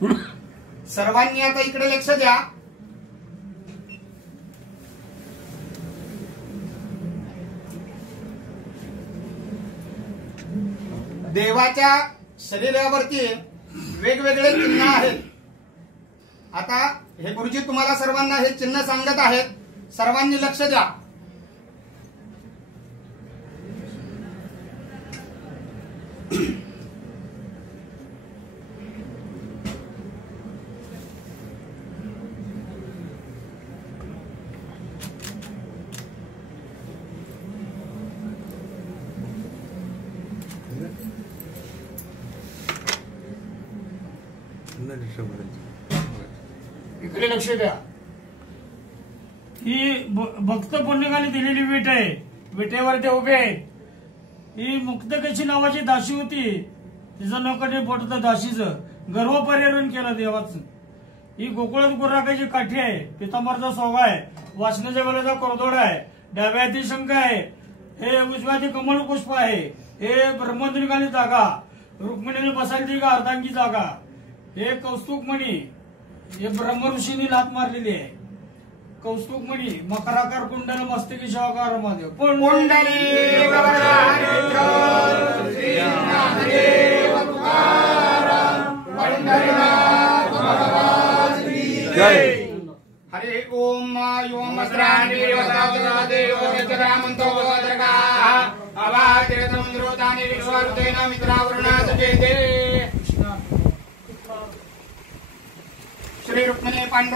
सर्वांनी आता इकडे लक्ष द्या। देवाच्या शरीरावरती वेगवेगळे चिन्ह आहेत। आता हे गुरुजी तुम्हाला सर्वांना हे चिन्ह सांगत आहेत, सर्वांनी लक्ष द्या। इकडे लक्ष द्या। ही भक्त पुण्यकाली दिलेली विट आहे, विटेवर ते उभे आहेत। ही मुक्तकेशी नावाची दासी होती, तिचं नौकटी पोट होतं दासीचं, गर्व परिहरण केलं देवाचं। ही गोकुळात गुराकाची काठी आहे, पितांबरचा सोगा आहे, वासनाच्या वेळेचा कोरदोड आहे, डाव्या हाती शंख आहे, हे उजव्या हाती कमळ पुष्प आहे, हे ब्रह्मद्विकाली जागा, रुक्मिणीने बसायची का अर्धांगी जागा, हे कौस्तुभमणी, हे ब्रह्म ऋषीने लात मारलेली आहे। कौस्तुभमणी, मकराकार कुंडल, मस्तकी शिवाकार महादेव कुंडली हरे ओम ओम श्री रुक्मिणी पांडुरंग